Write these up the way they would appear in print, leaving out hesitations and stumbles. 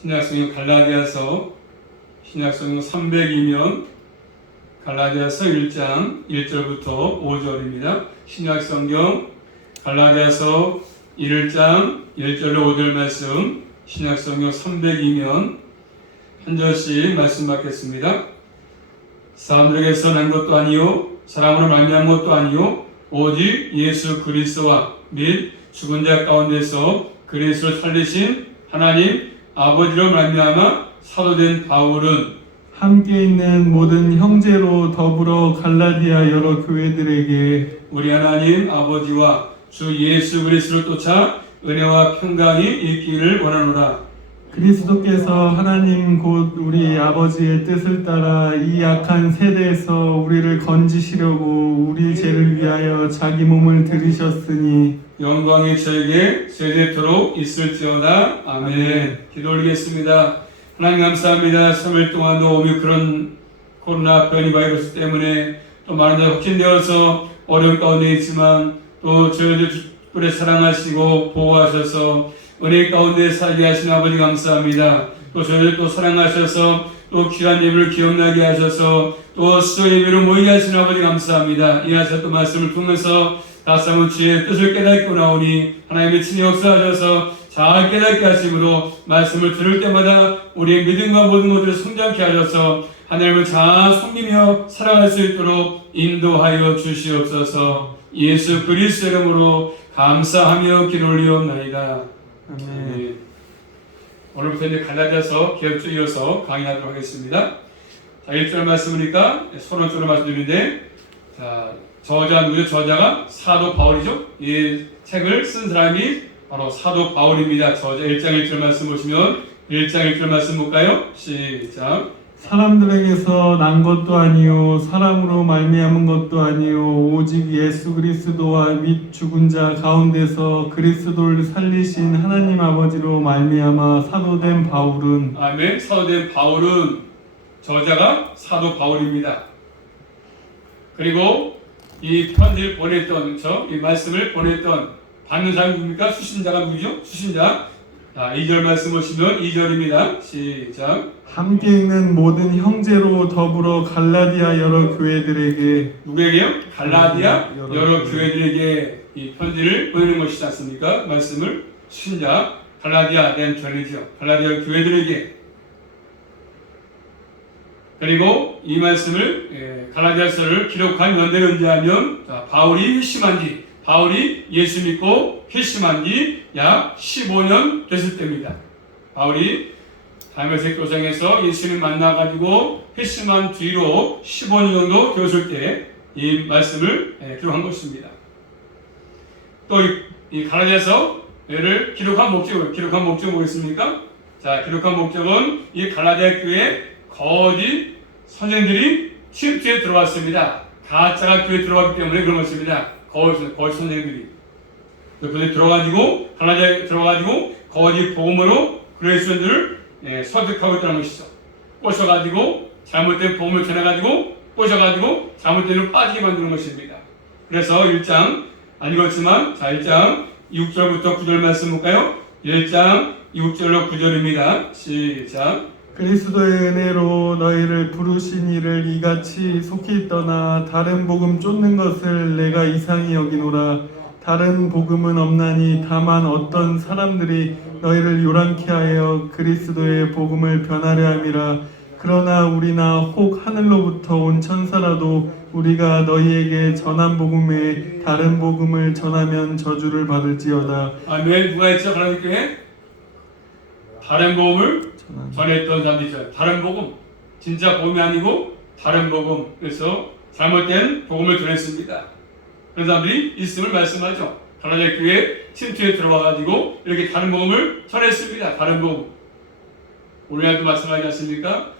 신약성경 갈라디아서 신약성경 302면 갈라디아서 1장 1절부터 5절입니다. 신약성경 갈라디아서 1장 1절로 5절 말씀, 신약성경 302면 한 절씩 말씀 받겠습니다. 사람들에게서 난 것도 아니요 사람으로 말미암은 것도 아니요 오직 예수 그리스도와 및 죽은 자 가운데서 그리스도를 살리신 하나님 아버지로 말미암아 사도된 바울은 함께 있는 모든 형제로 더불어 갈라디아 여러 교회들에게 우리 하나님 아버지와 주 예수 그리스도를 쫓아 은혜와 평강이 있기를 원하노라. 그리스도께서 하나님 곧 우리 아버지의 뜻을 따라 이 악한 세대에서 우리를 건지시려고 우리 죄를 위하여 자기 몸을 들이셨으니 영광이 저에게 세대토록 있을지어다. 아멘. 아멘. 기도 올리겠습니다. 하나님 감사합니다. 3일 동안도 오미크론 코로나 변이 바이러스 때문에 또 많은 자 확진되어서 어려운 가운데 있지만 또 저희들 특별히 사랑하시고 보호하셔서 은혜 가운데 살게 하신 아버지 감사합니다. 또 저희들 또 사랑하셔서 또 귀한 예배를 기억나게 하셔서 또 수요 예배로 모이게 하신 아버지 감사합니다. 이 하셨던 말씀을 통해서 다시 한번 주의 뜻을 깨닫고 나오니 하나님의 친히 역사하셔서 잘 깨닫게 하심으로 말씀을 들을 때마다 우리의 믿음과 모든 것들을 성장케 하셔서 하나님을 잘 섬기며 살아갈 수 있도록 인도하여 주시옵소서. 예수 그리스도 이름으로 감사하며 기도 올리옵나이다. 아멘. 오늘부터 이제 갈라디아서 계획적 이어서 강의하도록 하겠습니다. 자, 1절 말씀이니까 서론적으로 말씀드리는데, 자, 저자가 사도 바울이죠. 이 책을 쓴 사람이 바로 사도 바울입니다. 저자 1장 1절 말씀 보시면 1장 1절 말씀 볼까요? 시작. 사람들에게서 난 것도 아니요 사람으로 말미암은 것도 아니요 오직 예수 그리스도와 및 죽은 자 가운데서 그리스도를 살리신 하나님 아버지로 말미암아 사도된 바울은 아멘. 사도된 바울은 저자가 사도 바울입니다. 그리고 이 편지를 보냈던 이 말씀을 보냈던 받는 사람이 누굽니까? 수신자가 누구죠? 수신자. 자, 2절 말씀 보시면 2절입니다. 시작. 함께 있는 모든 형제로 더불어 갈라디아 여러 교회들에게 누구에게요? 갈라디아 여러 여러 교회들에게 이 편지를 보내는 것이지 않습니까? 말씀을 수신자 갈라디아 낸 교회죠. 갈라디아 교회들에게. 그리고 이 말씀을 갈라디아서를 기록한 연대는 언제 하면 바울이 회심한 지 바울이 예수 믿고 회심한 지 약 15년 됐을 때입니다. 바울이 다메섹 도상에서 예수님 만나가지고 회심한 뒤로 15년 정도 되었을 때 이 말씀을 기록한 것입니다. 또 이 갈라디아서를 기록한 목적은 뭐겠습니까? 자, 기록한 목적은 이 갈라디아 교회 거짓 선생들이 침투에 들어왔습니다. 가짜가 교회에 들어왔기 때문에 그런 것입니다. 거짓 선생들이 그들이 들어가지고 갈라디아에 들어가지고 거짓 복음으로 그리스도인들을 설득하고 있다는 것이죠. 꼬셔가지고 잘못된 복음을 전해가지고 꼬셔가지고 잘못된 일로 빠지게 만드는 것입니다. 그래서 1장 안 읽었지만 자 1장 6절부터 9절 말씀 볼까요? 1장 6절로 9절입니다. 시작. 그리스도의 은혜로 너희를 부르신 이를 이같이 속히 떠나 다른 복음 쫓는 것을 내가 이상히 여기노라. 다른 복음은 없나니 다만 어떤 사람들이 너희를 요란케 하여 그리스도의 복음을 변하려 함이라. 그러나 우리나 혹 하늘로부터 온 천사라도 우리가 너희에게 전한 복음에 다른 복음을 전하면 저주를 받을지어다. 아멘. 누가 했죠? 갈라디아 교회? 다른 복음을 전했던 사람들이죠. 다른 복음. 진짜 복음이 아니고 다른 복음. 그래서 잘못된 복음을 전했습니다. 그런 사람들이 있음을 말씀하죠. 갈라디아 교회 침투에 들어와가지고 이렇게 다른 복음을 전했습니다. 다른 복음. 우리나라도 마찬가지지 않습니까?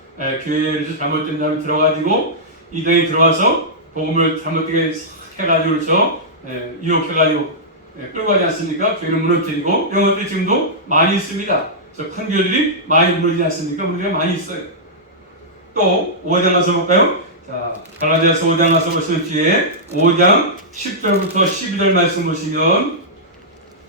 교회에서 잘못된 사람이 들어가지고 이단이 들어와서 복음을 잘못되게 해가지고 그렇죠. 유혹해가지고 끌고 가지 않습니까? 교회를 무너뜨리고 이런 것들이 지금도 많이 있습니다. 큰 교회들이 많이 무너지지 않습니까? 문제가 많이 있어요. 또 5장 가서 볼까요? 자, 갈라디아서 5장 가서 보시면 뒤에 5장 10절부터 12절 말씀 보시면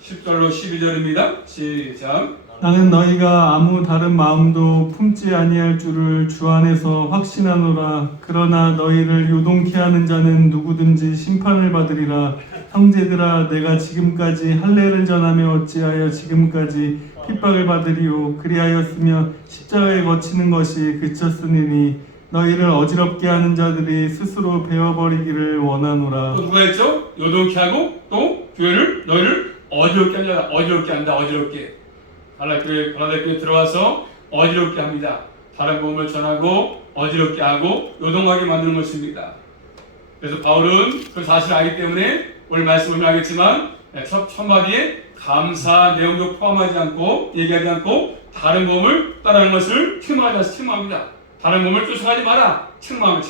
10절로 12절입니다. 시작. 나는 너희가 아무 다른 마음도 품지 아니할 줄을 주 안에서 확신하노라. 그러나 너희를 요동케 하는 자는 누구든지 심판을 받으리라. 형제들아, 내가 지금까지 할례를 전하며 어찌하여 지금까지 핍박을 받으리요. 그리하였으면 십자가에 거치는 것이 그쳤으니 너희를 어지럽게 하는 자들이 스스로 베어버리기를 원하노라. 또 누가 했죠? 요동케 하고 또 교회를 너희를 어지럽게 한다. 어지럽게 한다. 어지럽게. 갈라디아교회 들어와서 어지럽게 합니다. 다른 복음을 전하고 어지럽게 하고 요동하게 만드는 것입니다. 그래서 바울은 그 사실을 알기 때문에 오늘 말씀을 하겠지만 첫 마디에 감사 내용도 포함하지 않고 얘기하지 않고 다른 복음을 따르는 것을 책망합니다. 다른 복음을 쫓아가지 마라. 책망.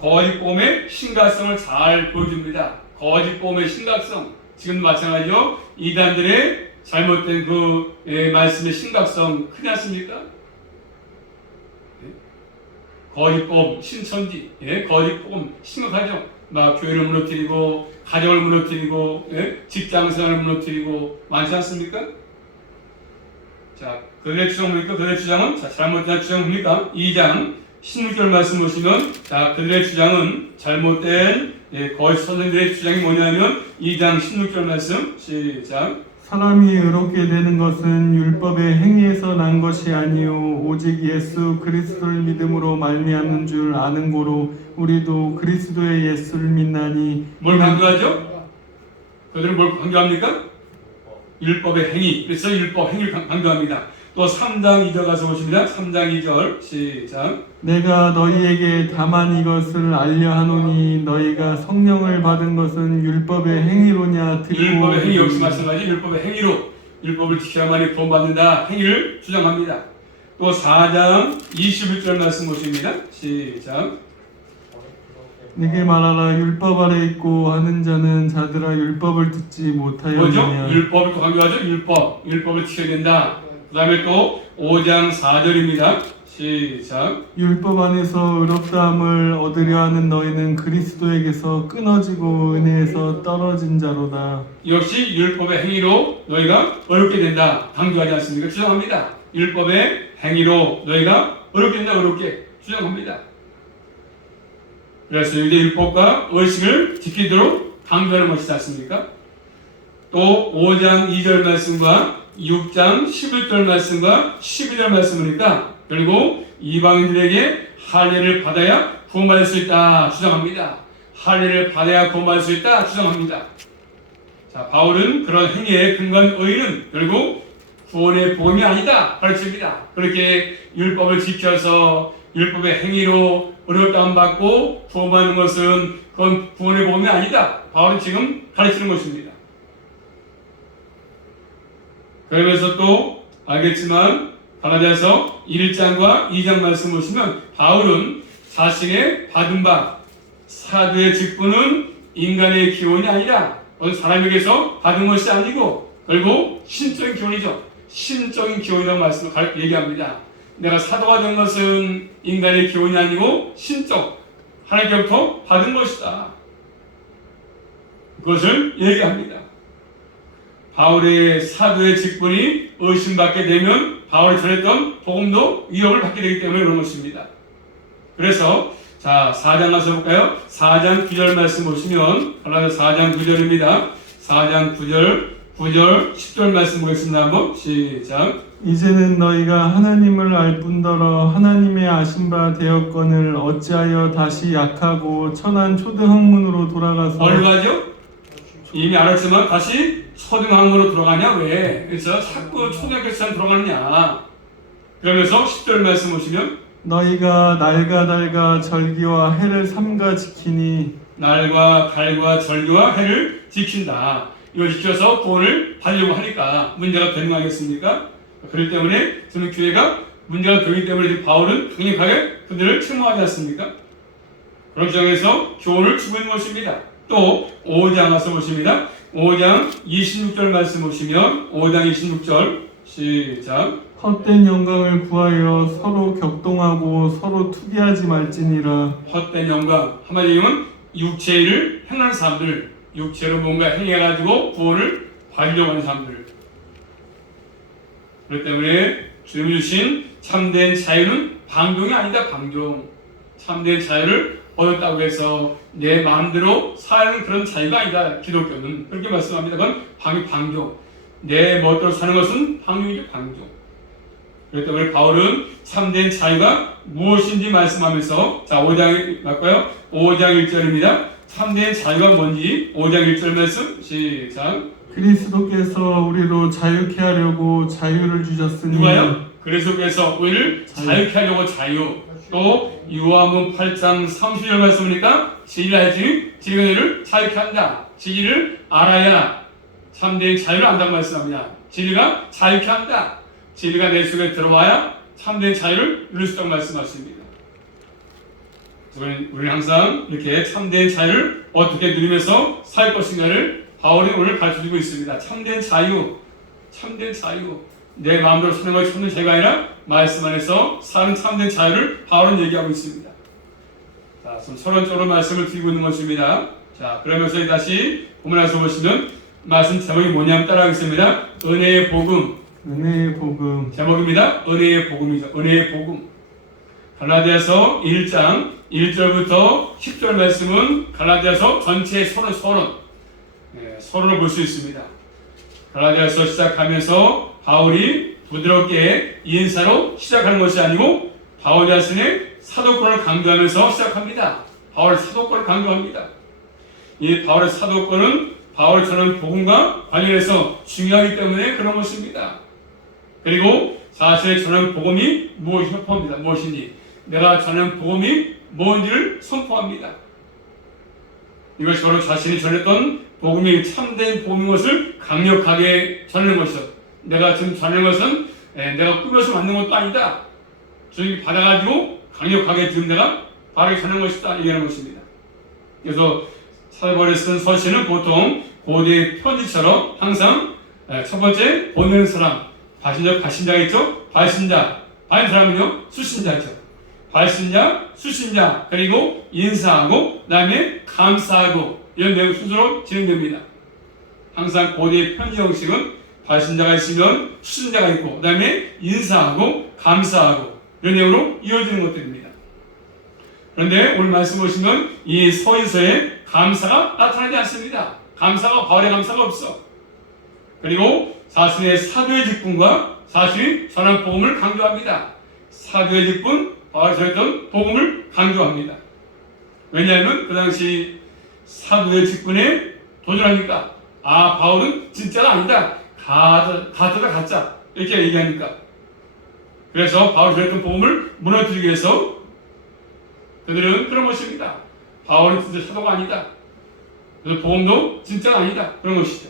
거짓 복음의 심각성을 잘 보여줍니다. 거짓 복음의 심각성. 지금도 마찬가지죠. 이단들의 잘못된 그 말씀의 심각성 크지 않습니까? 거짓복음, 신천지, 거짓복음 심각하죠. 막 교회를 무너뜨리고 가정을 무너뜨리고 직장생활을 무너뜨리고 많지 않습니까? 자, 그들의 주장 뭡니까? 그들의 주장은 잘못된 주장 뭡니까? 2장 16절 말씀 보시면 그들의 주장은 잘못된 거짓 선생들의 주장이 뭐냐면 2장 16절 말씀 시작. 사람이 의롭게 되는 것은 율법의 행위에서 난 것이 아니요 오직 예수 그리스도를 믿음으로 말미암는 줄 아는 고로 우리도 그리스도의 예수를 믿나니. 뭘 강조하죠? 그들은 뭘 강조합니까? 율법의 행위. 그래서 율법 행위를 강조합니다. 또 3장 2절 가서 보십니다. 3장 2절 시작. 내가 너희에게 다만 이것을 알려 하노니 너희가 성령을 받은 것은 율법의 행위로냐 듣고. 율법의 행위 역시 마찬가지. 율법의 행위로 율법을 지켜야만이 구원받는다. 행위를 주장합니다. 또 4장 21절 말씀 보십니다. 시작. 네게 말하라 율법 아래 있고 하는 자는 자들아 율법을 듣지 못하였느냐. 뭐죠? 율법을 또 강조하죠. 율법을 지켜야 된다. 그 다음에 또 5장 4절입니다. 시작. 율법 안에서 의롭다함을 얻으려 하는 너희는 그리스도에게서 끊어지고 은혜에서 떨어진 자로다. 역시 율법의 행위로 너희가 어렵게 된다. 강조하지 않습니까? 주장합니다. 율법의 행위로 너희가 어렵게 된다. 어렵게 주장합니다. 그래서 이제 율법과 의식을 지키도록 강조하는 것이지 않습니까? 또 5장 2절 말씀과 6장 11절 말씀과 12절 말씀이니까 그리고 이방인들에게 할례를 받아야 구원받을 수 있다 주장합니다. 할례를 받아야 구원받을 수 있다 주장합니다. 자, 바울은 그런 행위의 근간 의의는 결국 구원의 복음이 아니다 가르칩니다. 그렇게 율법을 지켜서 율법의 행위로 어렵다함 받고 구원받는 것은 그건 구원의 복음이 아니다. 바울은 지금 가르치는 것입니다. 그러면서 또 알겠지만 갈라디아서 1장과 2장 말씀 보시면 바울은 자신의 받은 바 사도의 직분은 인간의 기원이 아니라 어떤 사람에게서 받은 것이 아니고 결국 신적인 기원이죠. 신적인 기원이라고 얘기합니다. 내가 사도가 된 것은 인간의 기원이 아니고 신적 하나님께로부터 받은 것이다. 그것을 얘기합니다. 바울의 사도의 직분이 의심받게 되면 바울이 전했던 복음도 위협을 받게 되기 때문에 그런 것입니다. 그래서 자 4장 가서 볼까요? 4장 9절 말씀 보시면 갈라디아서 4장 9절입니다. 4장 9절 10절 말씀 보겠습니다. 한번 시작. 이제는 너희가 하나님을 알 뿐더러 하나님의 아신 바 되었거늘 어찌하여 다시 약하고 천한 초등학문으로 돌아가서 어디로 가죠? 이미 알았지만 다시 초등학문으로 들어가냐? 왜? 그래서 자꾸 초등학교 시간 들어가느냐? 그러면서 10절 말씀 보시면 너희가 날과 달과 절기와 해를 삼가 지키니. 날과 달과 절기와 해를 지킨다. 이걸 지켜서 구원을 받으려고 하니까 문제가 되는 거 아니겠습니까? 그렇기 때문에 저는 교회가 문제가 되기 때문에 바울은 강력하게 그들을 책망하지 않습니까? 그런 점에서 교훈을 주고 있는 것입니다. 또 5장 가서 보십니다. 5장 26절 말씀 보시면 5장 26절 시작. 헛된 영광을 구하여 서로 격동하고 서로 투기하지 말지니라. 헛된 영광 한마디로 얘기하면 육체를 행하는 사람들 육체로 뭔가 행해가지고 구원을 관리려고 하는 사람들. 그렇기 때문에 주님이 주신 참된 자유는 방종이 아니다. 방종. 참된 자유를 얻었다고 해서 내 마음대로 사는 그런 자유가 아니다. 기독교는 그렇게 말씀합니다. 그건 방종. 내 멋대로 사는 것은 방종이죠. 방종. 그렇기 때문에 바울은 참된 자유가 무엇인지 말씀하면서, 자, 5장 맞고요. 5장 1절입니다. 참된 자유가 뭔지 5장 1절 말씀 시작. 그리스도께서 우리로 자유케 하려고 자유를 주셨으니. 누가요? 그리스도께서 우리를 자유케 하려고 자유. 또 요한복음 8장 30절 말씀이니까 진리를 알지 진리가 너를 자유케 한다. 진리를 알아야 참된 자유를 안다고 말씀합니다. 진리가 자유케 한다. 진리가 내 속에 들어와야 참된 자유를 누릴 수 있다고 말씀하십니다. 우리는 항상 이렇게 참된 자유를 어떻게 누리면서 살 것인가를 바울이 오늘 가르쳐주고 있습니다. 참된 자유, 참된 자유. 내 마음대로 사는 것이 참된 자유가 아니라 말씀 안에서 사는 참된 자유를 바울은 얘기하고 있습니다. 자, 지금 서론적으로 말씀을 드리고 있는 것입니다. 자, 그러면서 다시 본문에서 보시면 말씀 제목이 뭐냐면 따라하겠습니다. 은혜의 복음. 은혜의 복음. 제목입니다. 은혜의 복음이죠. 은혜의 복음. 갈라디아서 1장 1절부터 10절 말씀은 갈라디아서 전체의 서론을 볼 수 있습니다. 갈라디아서 시작하면서 바울이 부드럽게 인사로 시작하는 것이 아니고 바울 자신의 사도권을 강조하면서 시작합니다. 바울 사도권을 강조합니다. 이 바울의 사도권은 바울 전한 복음과 관련해서 중요하기 때문에 그런 것입니다. 그리고 사실 전한 복음이 무엇이 선포합니다. 무엇인지 내가 전한 복음이 뭔지를 선포합니다. 이것이 바로 자신이 전했던 복음이 참된 복음인 것을 강력하게 전하는 것이죠. 내가 지금 전하는 것은 내가 꾸며서 만든 것도 아니다. 주님이 받아가지고 강력하게 지금 내가 바르게 전하는 것이다. 얘기하는 것입니다. 그래서 사도바울이 쓴 서신은 보통 고대 편지처럼 항상 첫 번째 보내는 사람, 발신자가 있죠. 발신자, 받은 사람은요 수신자죠. 발신자, 수신자, 그리고 인사하고 그다음에 감사하고 이런 내용 순서로 진행됩니다. 항상 고대 편지 형식은 발신자가 있으면 수신자가 있고 그다음에 인사하고 감사하고 이런 내용으로 이어지는 것들입니다. 그런데 오늘 말씀 보시면 이 서인서에 감사가 나타나지 않습니다. 감사가 바울의 감사가 없어. 그리고 자신의 사도의 직분과 자신이 전한 복음을 강조합니다. 사도의 직분, 바울이 전했던 복음을 강조합니다. 왜냐하면 그 당시 사도의 직분에 도전하니까 바울은 진짜가 아니다. 가짜다 가짜 이렇게 얘기하니까 그래서 바울이 전했던 복음을 무너뜨리기 위해서 그들은 그런 것입니다. 바울은 진짜 사도가 아니다. 그래서 복음도 진짜가 아니다. 그런 것이죠.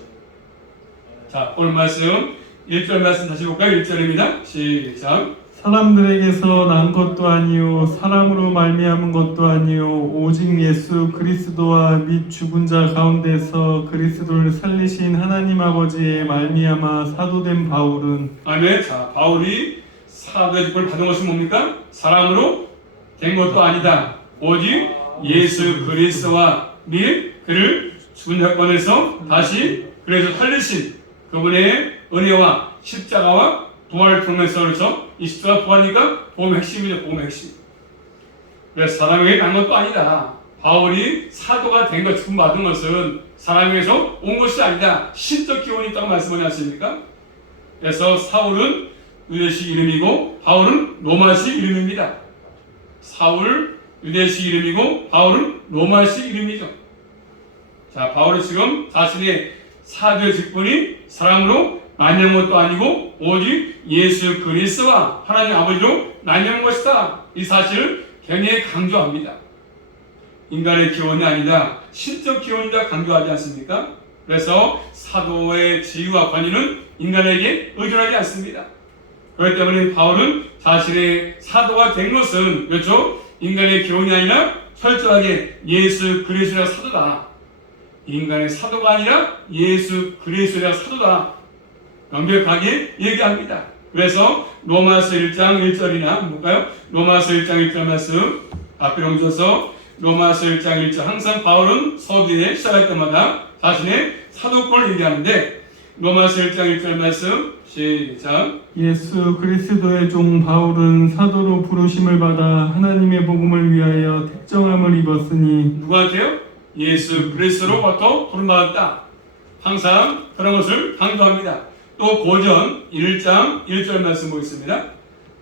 자, 오늘 말씀 1절 말씀 다시 볼까요? 1절입니다. 시작. 사람들에게서 난 것도 아니요 사람으로 말미암은 것도 아니요 오직 예수 그리스도와 및 죽은 자 가운데서 그리스도를 살리신 하나님 아버지의 말미암아 사도된 바울은. 아멘. 자, 바울이 사도의 직분을 받은 것은 뭡니까? 사람으로 된 것도 아니다. 오직 예수 그리스도와 및 그를 죽은 자 가운데서 다시 그래서 살리신 그분의 은혜와 십자가와 부활을 통해서 그래서 이 십자가 부활이니까 복음의 핵심이죠. 복음의 핵심. 그래서 사람에게 난 것도 아니다. 바울이 사도가 된 것, 죽음 받은 것은 사람에게서 온 것이 아니다. 신적 기원이 있다고 말씀하지 않습니까? 그래서 사울은 유대식 이름이고 바울은 로마식 이름입니다. 사울 유대식 이름이고 바울은 로마식 이름이죠. 자, 바울은 지금 자신의 사도의 직분이 사람으로 나뉘는 것도 아니고 오직 예수 그리스도와 하나님 아버지로 나뉘는 것이다. 이 사실을 굉장히 강조합니다. 인간의 기원이 아니다. 신적 기원이다 강조하지 않습니까? 그래서 사도의 지위와 권위는 인간에게 의존하지 않습니다. 그렇기 때문에 바울은 자신의 사도가 된 것은 그렇죠? 인간의 기원이 아니라 철저하게 예수 그리스도의 사도다. 인간의 사도가 아니라 예수 그리스도의 사도다. 명백하게 얘기합니다. 그래서 로마서 1장 1절이나 볼까요? 로마서 1장 1절 말씀 앞에 옮겨서 로마서 1장 1절 항상 바울은 서두에 시작할 때마다 자신의 사도권을 얘기하는데 로마서 1장 1절 말씀 시작. 예수 그리스도의 종 바울은 사도로 부르심을 받아 하나님의 복음을 위하여 택정함을 입었으니 누구한테요? 예수 그리스도로부터 부름받았다. 항상 그런 것을 강조합니다. 또 고전 1장 1절 말씀 보겠습니다.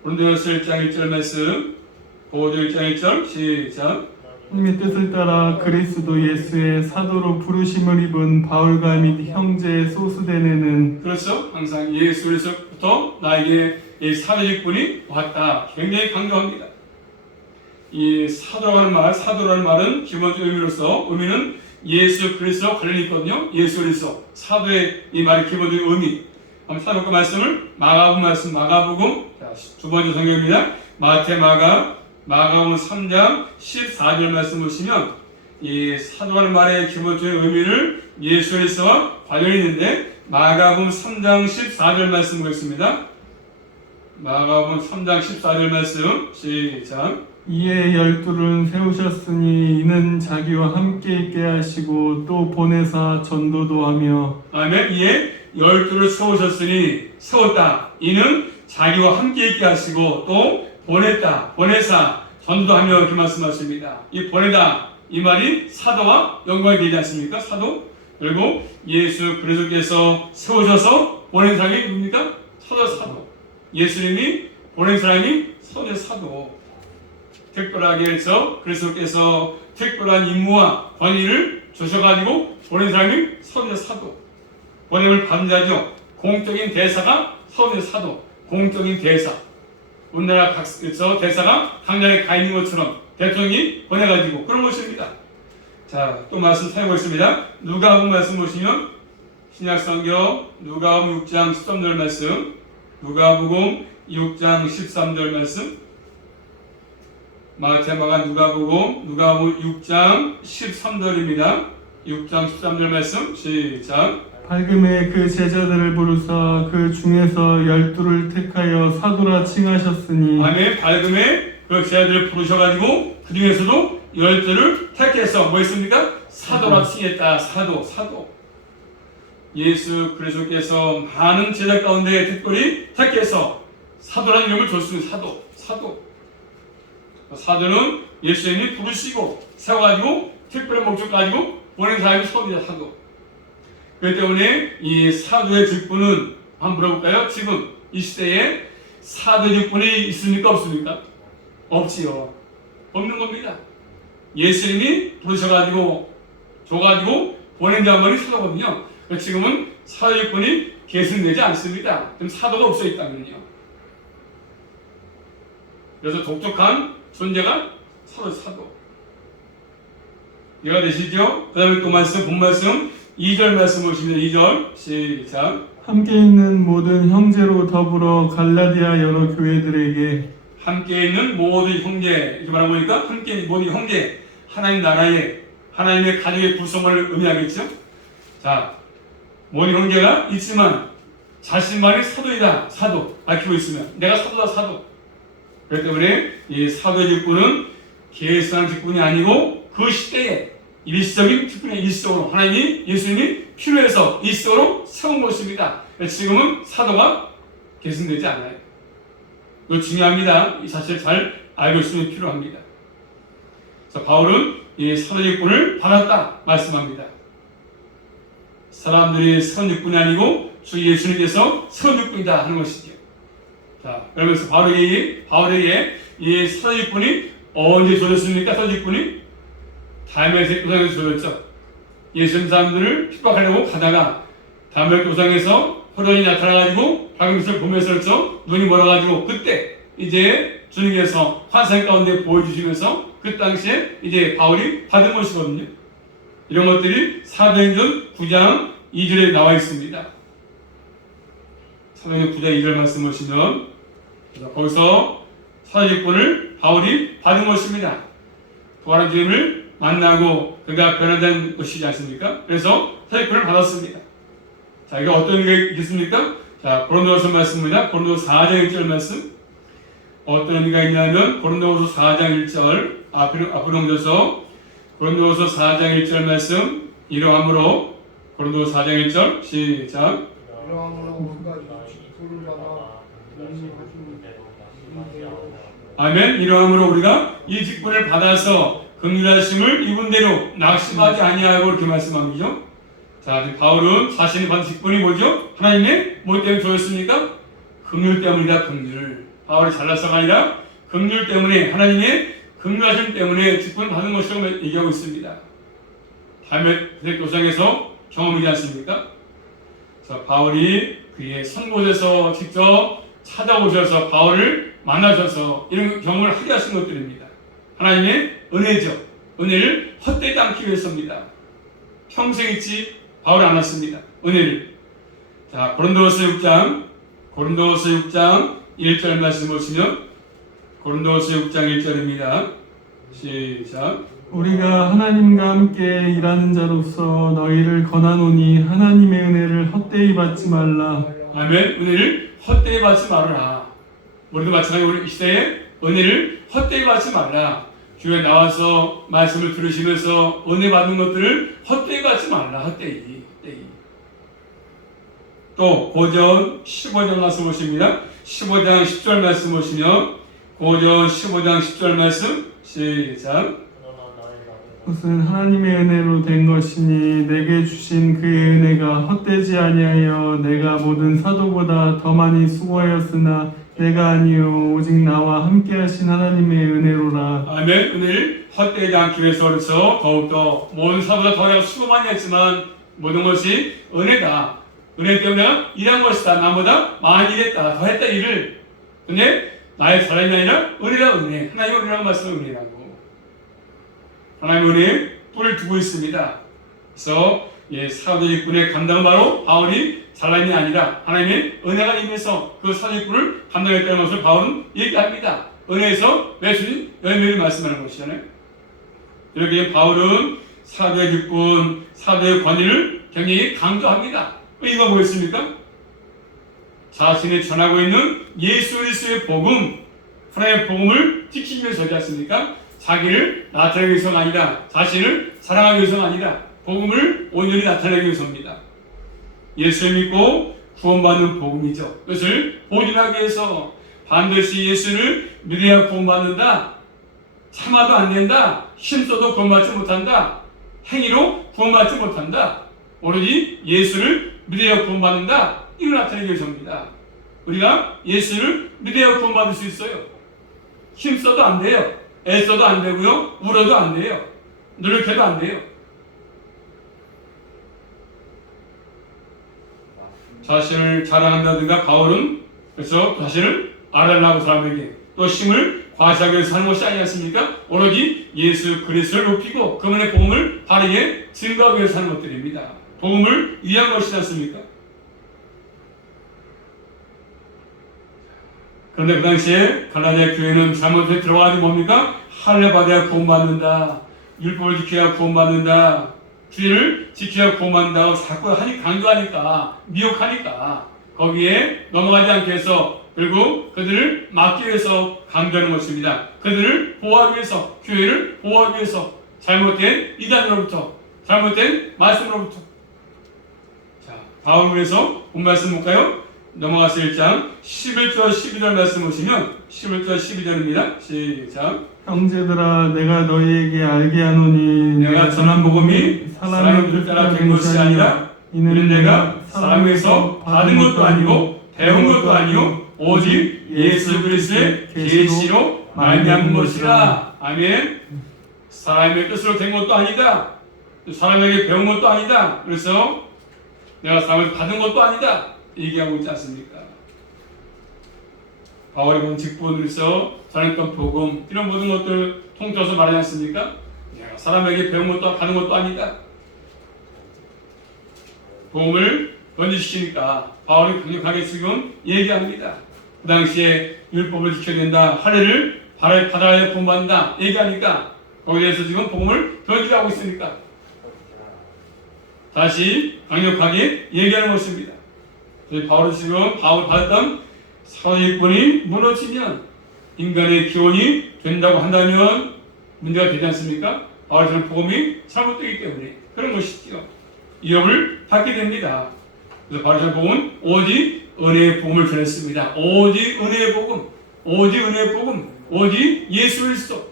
고린도전서 1장 1절 말씀, 고전 1장 1절 시작. 하나님의 뜻을 따라 그리스도 예수의 사도로 부르심을 입은 바울과 및 형제 소스데네는 그렇죠. 항상 예수 그리스도부터 나에게 이 사도직분이 왔다. 굉장히 강조합니다. 이 사도라는 말은 기본적인 의미는 예수 그리스도 관련이 있거든요. 예수 그리스도 사도의 이 말의 기본적인 의미. 한번 찾아볼까 말씀을 마가복음 두 번째 성경입니다. 마가복음 3장 14절 말씀 보시면 이 사도라는 말의 기본적인 의미를 예수 그리스도와 관련이 있는데 마가복음 3장 14절 말씀 보겠습니다. 마가복음 3장 14절 말씀 시작. 이에 12를 세우셨으니 이는 자기와 함께 있게 하시고 또 보내사 전도도 하며 아멘. 이에 12를 세웠다. 이는 자기와 함께 있게 하시고 또 보내사 전도도 하며 이렇게 말씀하십니다. 이 보내다 이 말이 사도와 연관이 되지 않습니까? 사도. 그리고 예수 그리스도께서 세우셔서 보낸 사람이 누굽니까? 사도. 예수님이 보낸 사람이 사도. 특별하게 해서 그리스도께서 특별한 임무와 권위를 주셔가지고 보낸 사람이 사도. 보냄을 받은 자죠. 공적인 대사가 사도. 공적인 대사. 우리나라 각에서 대사가 강단에 가 있는 것처럼 대통령이 보내가지고 그런 것입니다. 자, 또 말씀 살펴보겠습니다. 누가복음 말씀 보시면 신약성경 누가복음 6장 13절 말씀, 누가복음 6장 13절 말씀, 누가복음 6장 13절입니다. 6장 13절 말씀 시작. 밝음에 그 제자들을 부르사 그 중에서 12를 택하여 사도라 칭하셨으니 아멘. 밝음에 그 제자들을 부르셔가지고 그 중에서도 12를 택해서 뭐 했습니까? 사도라 칭했다. 사도. 예수 그리스도께서 많은 제자 가운데 특별히 택해서 사도라는 이름을 줬습니다. 사도. 사도는 예수님이 부르시고 세워가지고 특별한 목적 가지고 보낸 사람이 사도. 그렇기 때문에 이 사도의 직분은 한번 물어볼까요? 지금 이 시대에 사도의 직분이 있습니까? 없습니까? 없지요. 없는 겁니다. 예수님이 부르셔가지고 줘가지고 보낸 자만이 사도거든요. 지금은 사도의 직분이 계승되지 않습니다. 지금 사도가 없어 있다면요. 그래서 독특한 존재가 사도. 이해가 되시죠? 그 다음에 또 본 말씀 2절 말씀 보시면 2절 시작. 함께 있는 모든 형제로 더불어 갈라디아 여러 교회들에게 함께 있는 모든 형제 이렇게 말해보니까 함께 있는 모든 형제 하나님 나라의 하나님의 가족의 구성을 의미하겠죠. 자, 모든 형제가 있지만 자신만이 사도이다. 사도 밝히고 있으면 내가 사도. 그렇기 때문에 이 사도의 직분은 계획상 직분이 아니고 그 시대에 일시적인 직분의 일시적으로 하나님이 예수님이 필요해서 일시적으로 세운 것입니다. 지금은 사도가 계승되지 않아요. 이거 중요합니다. 이 사실을 잘 알고 있으면 필요합니다. 그래서 바울은 이 사도의 직분을 받았다 말씀합니다. 사람들이 세운 직분이 아니고 주 예수님께서 세운 직분이다 하는 것이죠. 자, 그러면서 바울에게 이 사도의 직분이 언제 주어졌습니까? 사도의 직분이 다메섹 도상에서 주어졌죠. 예수님 사람들을 핍박하려고 가다가 다메섹 도상에서 호련이 나타나가지고 박음식을 보면서 그렇죠. 눈이 멀어가지고 그때 이제 주님께서 환상 가운데 보여주시면서 그 당시에 이제 바울이 받은 것이거든요. 이런 것들이 사도행전 9장 2절에 나와 있습니다. 사도행전 9장 2절 말씀 보시면 거기서 사도직분을 바울이 받은 것입니다. 부활한 주님을 만나고 그가 변화된 것이지 않습니까? 그래서 사도직분을 받았습니다. 자, 이게 어떤 의미가 있겠습니까? 자, 고린도후서 말씀입니다. 고린도서 4장 1절 말씀. 어떤 의미가 있냐면 고린도후서 4장 1절 앞으로 넘겨서 고린도후서 4장 1절 말씀 이러함으로 고린도서 4장 1절 시작. 이러함으로 그가 직분을 받아 본인이 하신 일대로 아멘. 이러함으로 우리가 이 직분을 받아서 긍휼하심을 입은 대로 낙심하지 아니하고 이렇게 말씀합니다. 자, 바울은 자신이 받은 직분이 뭐죠? 하나님의 뭐 때문에 주었습니까? 긍휼 때문이다. 긍휼. 바울이 잘나서가 아니라 긍휼 때문에, 하나님의 긍휼하심 때문에 직분을 받은 것이라고 얘기하고 있습니다. 다음에 교상에서 경험이지 않습니까? 자, 바울이 그의 선곳에서 직접 찾아오셔서 바울을 만나셔서 이런 경험을 하게 하신 것들입니다. 하나님의 은혜죠. 은혜를 헛되지 않기 위해서입니다. 평생 잊지 바울이 않았습니다. 은혜를. 자, 고린도서 6장 1절 말씀 보시면 고린도서 6장 1절입니다. 시작. 우리가 하나님과 함께 일하는 자로서 너희를 권하노니 하나님의 은혜를 헛되이 받지 말라. 아멘. 은혜를 헛되이 받지 말아라. 우리도 마찬가지로 우리 이 시대에 은혜를 헛되이 받지 말라. 교회 나와서 말씀을 들으시면서 은혜 받는 것들을 헛되이 받지 말라. 헛되이. 또 고전 15장 말씀 보십니다. 15장 10절 말씀 보시면 고전 15장 10절 말씀 시작. 그것은 하나님의 은혜로 된 것이니 내게 주신 그의 은혜가 헛되지 아니하여 내가 모든 사도보다 더 많이 수고하였으나 내가 아니요 오직 나와 함께하신 하나님의 은혜로라. 아멘. 은혜를 헛되지 않기 위해서 그래서 더욱더 모든 사도보다 더 내가 수고 많이 했지만 모든 것이 은혜다. 은혜 때문에 내가 일한 것이다. 나보다 많이 일했다. 더 했다 일을. 근데 나의 사람이 아니라 은혜라 은혜. 하나님의 은혜라고 말씀은 은혜라고. 하나님의 은혜에 뿔을 두고 있습니다. 그래서 사도직분의 감당은 바로 바울이 잘남이 아니라 하나님의 은혜가 임해서 그 사도직분을 감당했다는 것을 바울은 얘기합니다. 은혜에서 맺은 열매를 말씀하는 것이잖아요. 이렇게 바울은 사도의 직분, 사도의 권위를 굉장히 강조합니다. 이거 뭐였습니까? 자신이 전하고 있는 예수 그리스도의 복음, 하나님의 복음을 지키기 위해서지 않습니까? 자기를 나타내기 위해서가 아니라 자신을 사랑하기 위해서가 아니라 복음을 온전히 나타내기 위해서입니다. 예수를 믿고 구원받는 복음이죠. 그것을 보존하기 위해서 반드시 예수를 믿어야 구원받는다. 참아도 안 된다. 힘써도 구원받지 못한다. 행위로 구원받지 못한다. 오로지 예수를 믿어야 구원받는다. 이걸 나타내기 위해서입니다. 우리가 예수를 믿어야 구원받을 수 있어요. 힘써도 안 돼요. 애써도 안 되고요. 울어도 안 돼요. 노력해도 안 돼요. 자신을 자랑한다든가 바울은 그래서 자신을 알아내려고 사람에게 또 힘을 과시하기 위해서 하는 것이 아니지 않습니까? 오로지 예수 그리스도를 높이고 그분의 복음을 바르게 증거하기 위해서 하는 것들입니다. 복음을 위한 것이지 않습니까? 그런데 그 당시에 갈라디아 교회는 잘못해 들어가지 뭡니까? 할례 받아야 구원받는다. 율법을 지켜야 구원받는다. 주의를 지켜야 구원받는다고 자꾸 강조하니까 미혹하니까 거기에 넘어가지 않게 해서 결국 그들을 막기 위해서 강조하는 것입니다. 그들을 보호하기 위해서, 교회를 보호하기 위해서 잘못된 이단으로부터, 잘못된 말씀으로부터. 자, 바울을 위해서 본 말씀 볼까요? 넘어가서 1장 11절 12절 말씀 보시면 11절 12절입니다. 시작. 형제들아 내가 너희에게 알게 하노니 내가 전한 복음이 사람의 뜻 따라 된 것이 아니라 이는 내가 사람에게서 받은 것도 아니고 배운 것도 아니요 오직 예수 그리스도의 계시로 말미암은 것이라. 아멘. 사람의 뜻으로 된 것도 아니다. 사람에게 배운 것도 아니다. 그래서 내가 사람에게 받은 것도 아니다. 얘기하고 있지 않습니까? 바울이 본 직분으로서 전했던 복음 이런 모든 것들 통틀어서 말하지 않습니까? 내가 사람에게 배운 것도 받은 것도 아니다. 복음을 건지시키니까 바울이 강력하게 지금 얘기합니다. 그 당시에 율법을 지켜야 된다. 할례를 받아야 구원받는다. 얘기하니까 거기에 대해서 지금 복음을 변질하고 있으니까 다시 강력하게 얘기하는 것입니다. 바울은 지금 바울 받았던 사도직분이 무너지면 인간의 기원이 된다고 한다면 문제가 되지 않습니까? 바울의 복음이 잘못되기 때문에 그런 것이죠. 위협을 받게 됩니다. 그래서 바울의 복음은 오직 은혜의 복음을 전했습니다. 오직 은혜의 복음, 오직 은혜의 복음, 오직 예수 그리스도.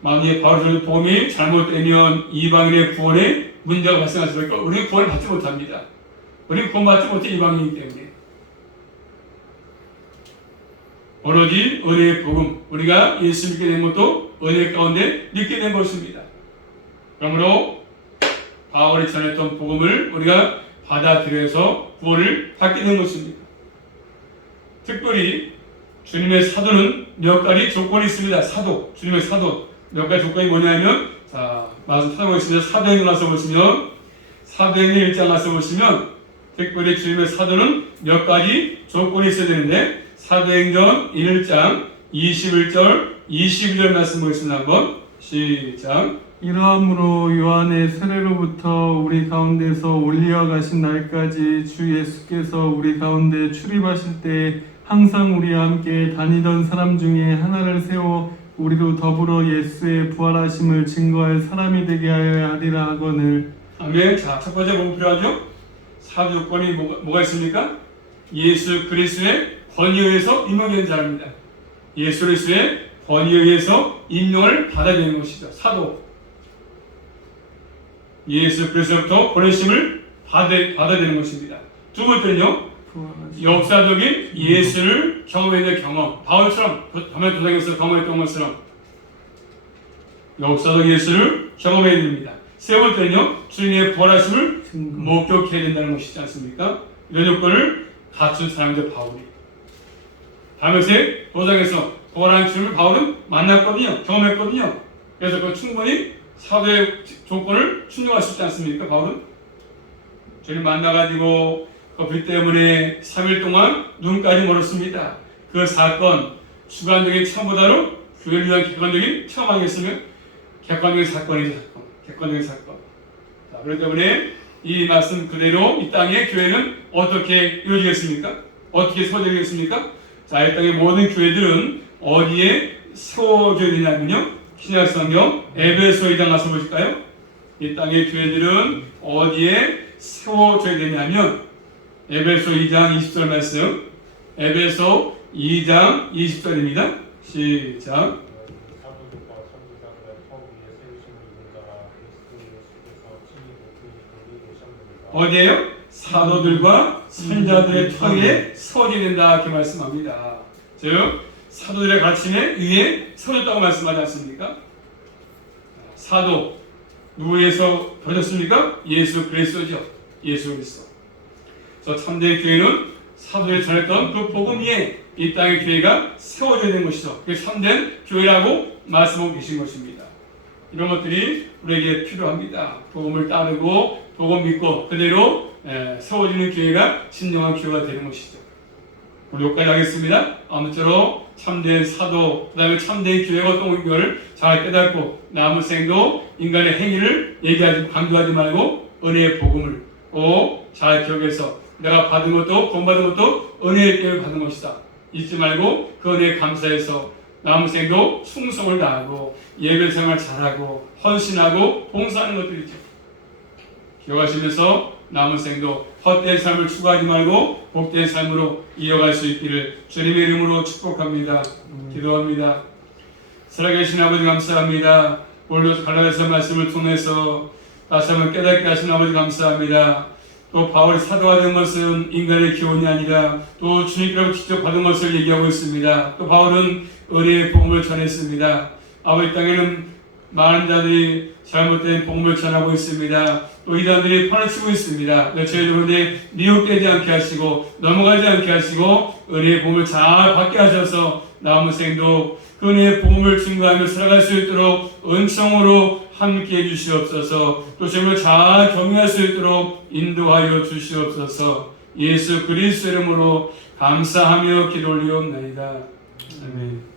만약에 바울의 복음이 잘못되면 이방인의 구원에 문제가 발생할 수가 있고 우리는 구원을 받지 못합니다. 우리는 구원받지 못해 이방인이기 때문에 오로지 은혜의 복음, 우리가 예수 믿게 된 것도 은혜 가운데 믿게 된 것입니다. 그러므로 바울이 전했던 복음을 우리가 받아들여서 구원을 받게 된 것입니다. 특별히 주님의 사도는 몇 가지 조건이 있습니다. 사도, 주님의 사도 몇 가지 조건이 뭐냐면, 자, 말씀 찾아보겠습니다. 사도행전 가서 보시면, 사도행전 1장 가서 보시면, 특별히 주님의 사도는 몇 가지 조건이 있어야 되는데, 사도행전 1장 21절, 22절 말씀 보겠습니다. 한번 시작. 이러함으로 요한의 세례로부터 우리 가운데서 올리어 가신 날까지 주 예수께서 우리 가운데 출입하실 때 항상 우리와 함께 다니던 사람 중에 하나를 세워 우리도 더불어 예수의 부활하심을 증거할 사람이 되게 하여야 하리라 하거늘. 아멘. 자, 첫 번째 뭐가 필요하죠? 사도 조건이 뭐가 있습니까? 예수 그리스도의 권위에 의해서 임명된 자입니다. 예수 그리스도의 권위에 의해서 임명을 받아야 되는 것이죠. 사도. 예수 그리스도부터 보내심을 받아야 되는 것입니다. 두 번째는요, 역사적인 예수를 경험해야 될 경험. 바울처럼 밤에 도상에서 경험했던 것처럼 역사적 예수를 경험해야 됩니다. 세 번째는요, 주님의 부활하심을 목격해야 된다는 것이지 않습니까? 이런 요건을 갖춘 사람들 바울이. 밤새 도상에서 부활한 주님을 바울은 만났거든요. 경험했거든요. 그래서 그 충분히 사도의 조건을 충족할 수 있지 않습니까? 바울은 주님 만나가지고 그 불 때문에 3일 동안 눈까지 멀었습니다. 그 사건, 주관적인 처음보다도 교회를 위한 객관적인 처음 아니겠으면 객관적인 사건이죠. 사건. 객관적인 사건. 자, 그렇기 때문에 이 말씀 그대로 이 땅의 교회는 어떻게 이루어지겠습니까? 어떻게 세워지겠습니까? 자, 이 땅의 모든 교회들은 어디에 세워져야 되냐면요, 신약성경 에베소 2장 가서 보실까요? 이 땅의 교회들은 어디에 세워져야 되냐면 에베소 2장 20절 말씀, 에베소 2장 20절입니다. 시작. 어디에요? 사도들과 선자들의 터에 세워져야 된다, 이렇게 말씀합니다. 즉 사도들의 가르침에 위에 세워졌다고 말씀하지 않습니까? 사도 누구에서 벌어졌습니까? 예수 그리스도죠. 예수 그리스도. 그래서 참된 교회는 사도에 전했던 그 복음 위에 이 땅의 교회가 세워져야 되는 것이죠. 그게 참된 교회라고 말씀하고 계신 것입니다. 이런 것들이 우리에게 필요합니다. 복음을 따르고 복음 믿고 그대로 세워지는 교회가 진정한 교회가 되는 것이죠. 우리 여기까지 하겠습니다. 아무쪼록 참된 사도, 그 다음에 참된 교회가 어떤 걸 잘 깨닫고 남은 생도 인간의 행위를 얘기하지, 강조하지 말고 은혜의 복음을 꼭 잘 기억해서 내가 받은 것도 구원받은 것도 은혜의 때문에 받은 것이다. 잊지 말고 그 은혜에 감사해서 남은 생도 충성을 다하고 예배 생활 잘하고 헌신하고 봉사하는 것들이죠. 기억하시면서 남은 생도 헛된 삶을 추구하지 말고 복된 삶으로 이어갈 수 있기를 주님의 이름으로 축복합니다. 기도합니다. 살아계신 아버지 감사합니다. 오늘도 갈라디아서 말씀을 통해서 다시 한번 깨닫게 하신 아버지 감사합니다. 또 바울이 사도가 된 것은 인간의 기원이 아니라 또 주님께로부터 직접 받은 것을 얘기하고 있습니다. 또 바울은 은혜의 복음을 전했습니다. 아버지 땅에는 많은 자들이 잘못된 복음을 전하고 있습니다. 또 이단들이 판을 치고 있습니다. 저희들 그런데 미혹되지 않게 하시고 넘어가지 않게 하시고 은혜의 복음을 잘 받게 하셔서 남은 생도 그 은혜의 복음을 증거하며 살아갈 수 있도록 은총으로 함께해 주시옵소서. 또 저희를 잘 경외할 수 있도록 인도하여 주시옵소서. 예수 그리스도 이름으로 감사하며 기도 올리옵나이다. 아멘.